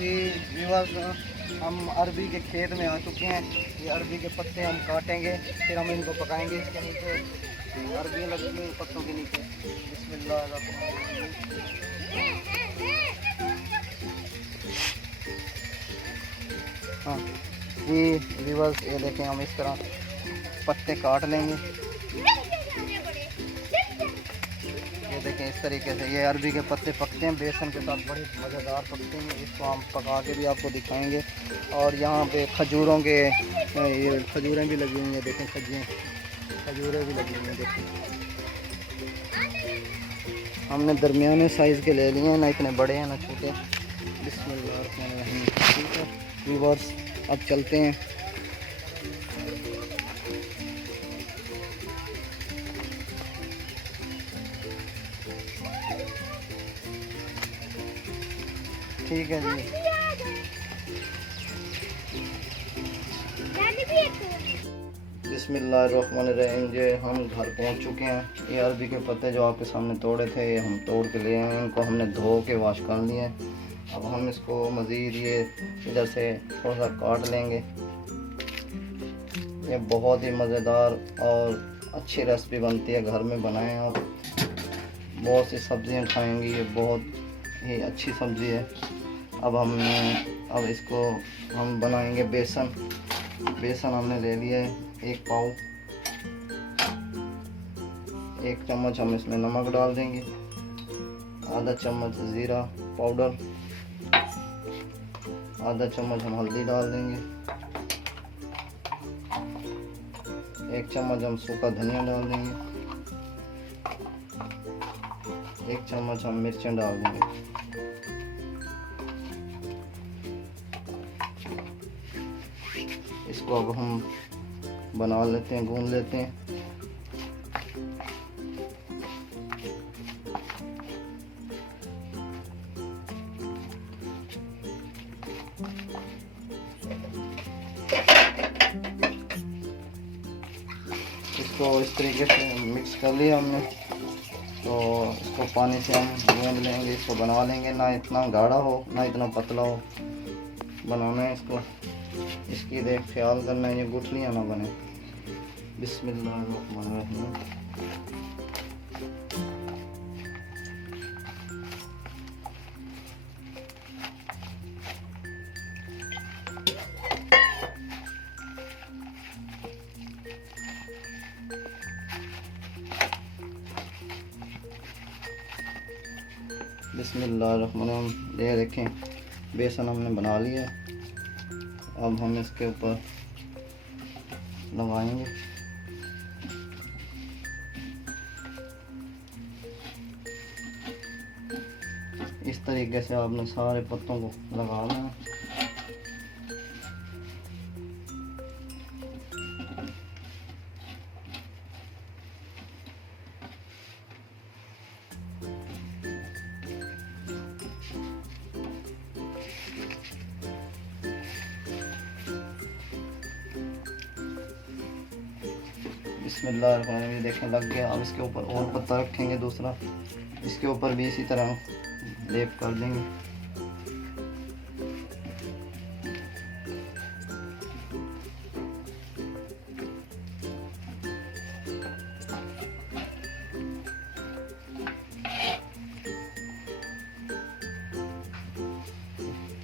जी viewers, हम अरबी के खेत में आ चुके हैं। ये अरबी के पत्ते हम काटेंगे, फिर हम इनको पकाएंगे। इसके नीचे अरबी लगी हुई पत्तों के नीचे। बिस्मिल्लाहिर्रहमानिर्रहीम। हाँ जी व्यूअर्स, ये देखें, हम इस तरह पत्ते काट लेंगे। ये देखें इस तरीके से ये अरबी के पत्ते पकते हैं बेसन के साथ, बड़े मज़ेदार पकते हैं। इसको हम पका के भी आपको दिखाएंगे। और यहाँ पे खजूरों के ये खजूरें भी लगी हुई हैं, देखें खजूरें भी लगी हुई हैं। देखें हमने दरमियाने साइज़ के ले लिए हैं, ना इतने बड़े हैं ना छोटे। बिस्मिल्लाहिर्रहमानिर्रहीम। ठीक है व्यूअर्स, अब चलते हैं। ठीक है जी। बिस्मिल्लाहिर्रहमानिर्रहीम। जी हम घर पहुंच चुके हैं। ये अरबी के पत्ते जो आपके सामने तोड़े थे, ये हम तोड़ के ले आए हैं। इनको हमने धो के वॉश कर लिए हैं। अब हम इसको मज़ीद ये इधर से थोड़ा सा काट लेंगे। ये बहुत ही मज़ेदार और अच्छी रेसिपी बनती है, घर में बनाएं आप। बहुत सी सब्ज़ियाँ खाएंगी, ये बहुत ही अच्छी सब्ज़ी है। अब इसको हम बनाएंगे बेसन। बेसन हमने ले लिया है 1 पाव। 1 चम्मच हम इसमें नमक डाल देंगे। आधा चम्मच ज़ीरा पाउडर। आधा चम्मच हम हल्दी डाल देंगे। 1 चम्मच हम सूखा धनिया डाल देंगे। 1 चम्मच हम मिर्चें डाल देंगे। इसको अब हम बना लेते हैं, गूंद लेते हैं। इसको इस तरीके से मिक्स कर लिया हमने, तो इसको पानी से हम गूंद लेंगे। इसको बना लेंगे, ना इतना गाढ़ा हो ना इतना पतला हो बनाना है इसको। इसकी देख ख्याल करना है, ये गुठलियाँ ना बने। बिस्मिल्लाहिर्रहमानिर्रहीम। बिस्मिल्लाहिर्रहमानिर्रहीम। ये देखें बेसन हमने बना लिया है। अब हम इसके ऊपर लगाएंगे। इस तरीके से आपने सारे पत्तों को लगा लेना। बिस्मिल्लाहिर्रहमानिर्रहीम। देखें लग गया। अब इसके ऊपर और पत्ता रखेंगे दूसरा, इसके ऊपर भी इसी तरह लेप कर देंगे।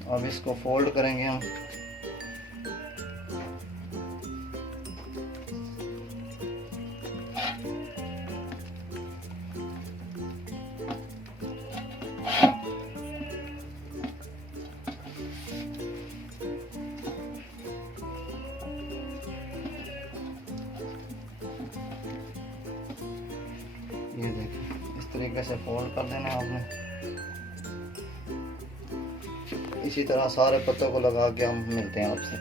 अब इसको फोल्ड करेंगे हम। ये देखिए इस तरीके से फोल्ड कर देना है आपने। इसी तरह सारे पत्तों को लगा के हम मिलते हैं आपसे।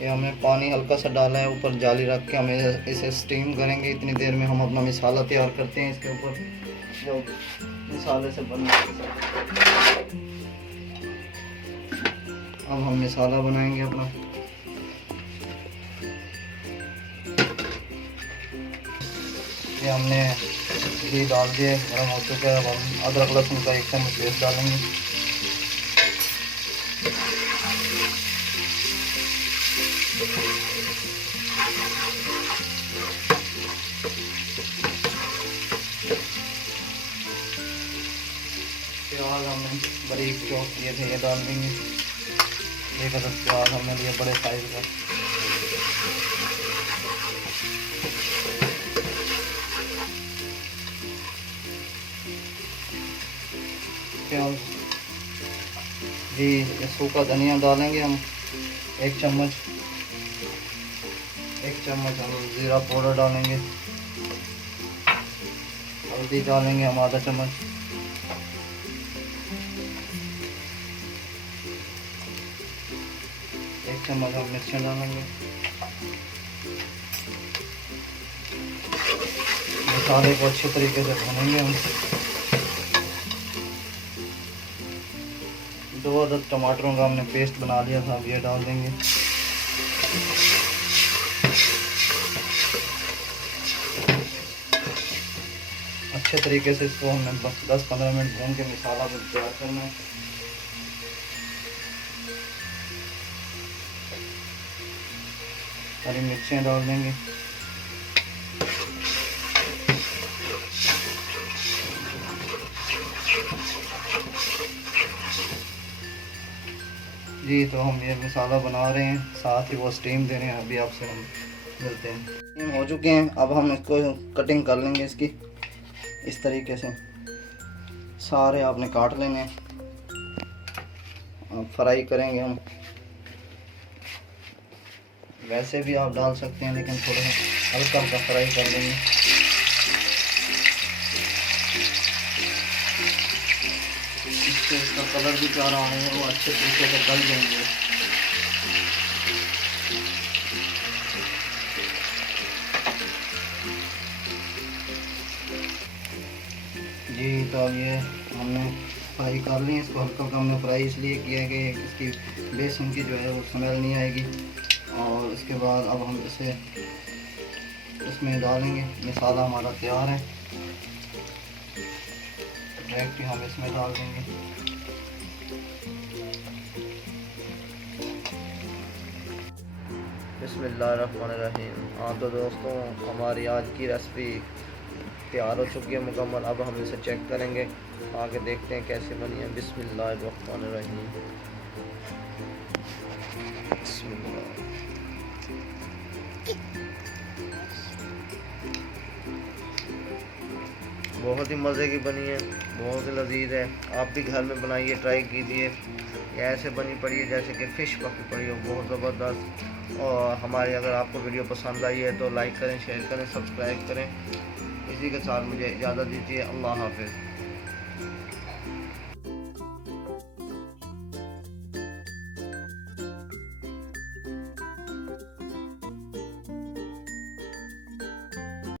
ये हमने पानी हल्का सा डाला है, ऊपर जाली रख के हम इसे स्टीम करेंगे। इतनी देर में हम अपना मसाला तैयार करते हैं। इसके ऊपर जो मसाले से बना, अब हम मसाला बनाएंगे अपना। ये हमने घी डाल दिए, गर्म हो चुका है। अब हम अदरक लहसुन का 1 चम्मच पेस्ट डालेंगे। प्याज हमने बारीक चॉप किए थे, ये डाल देंगे। 1 अदद प्याज हमने लिए बड़े साइज का। प्याज जी, ये सूखा धनिया डालेंगे हम 1 चम्मच। 1 चम्मच हम ज़ीरा पाउडर डालेंगे। हल्दी डालेंगे हम आधा चम्मच। एक चम्मच हम मिर्चें डालेंगे। मसाले को अच्छे तरीके से भूनेंगे हम। 2 अदद टमाटरों का हमने पेस्ट बना लिया था, अब ये डाल देंगे। अच्छे तरीके से इसको हमने 10-15 मिनट भून के मसाला को तैयार करना है। हरी मिर्चें डाल देंगे। जी, तो हम ये मसाला बना रहे हैं, साथ ही वो स्टीम दे रहे हैं। अभी आपसे हम मिलते हैं। स्टीम हो चुके हैं, अब हम इसको कटिंग कर लेंगे इसकी। इस तरीके से सारे आपने काट लेने हैं। फ्राई करेंगे हम, वैसे भी आप डाल सकते हैं, लेकिन थोड़े हल्का हल्का फ्राई कर लेंगे। इससे इसका कलर भी प्यारा आने है, वो अच्छे तरीके से गल जाएंगे। जी, तो अब ये हमने फ्राई कर ली है। इसको हल्का हल्का हमने फ्राई इसलिए किया है कि इसकी बेसन की जो है वो स्मेल नहीं आएगी। और इसके बाद अब हम इसे इसमें डालेंगे। मसाला हमारा तैयार है, डायरेक्ट हम इसमें डाल देंगे। बिस्मिल्लाहिर्रहमानिर्रहीम। हाँ तो दोस्तों, हमारी आज की रेसिपी तैयार हो चुकी है मुकम्मल। अब हम इसे चेक करेंगे, आगे देखते हैं कैसे बनी है। बिस्मिल्लाहिर्रहमानिर्रहीम। बिस्मिल्लाह। बहुत ही मज़े की बनी है, बहुत ही लजीज है। आप भी घर में बनाइए, ट्राई कीजिए। ये ऐसे बनी पड़ी है जैसे कि फ़िश पकी पड़ी हो, बहुत ज़बरदस्त। और हमारी अगर आपको वीडियो पसंद आई है तो लाइक करें, शेयर करें, सब्सक्राइब करें। इसी के साथ मुझे इजाज़त दीजिए। अल्लाह हाफ़िज़।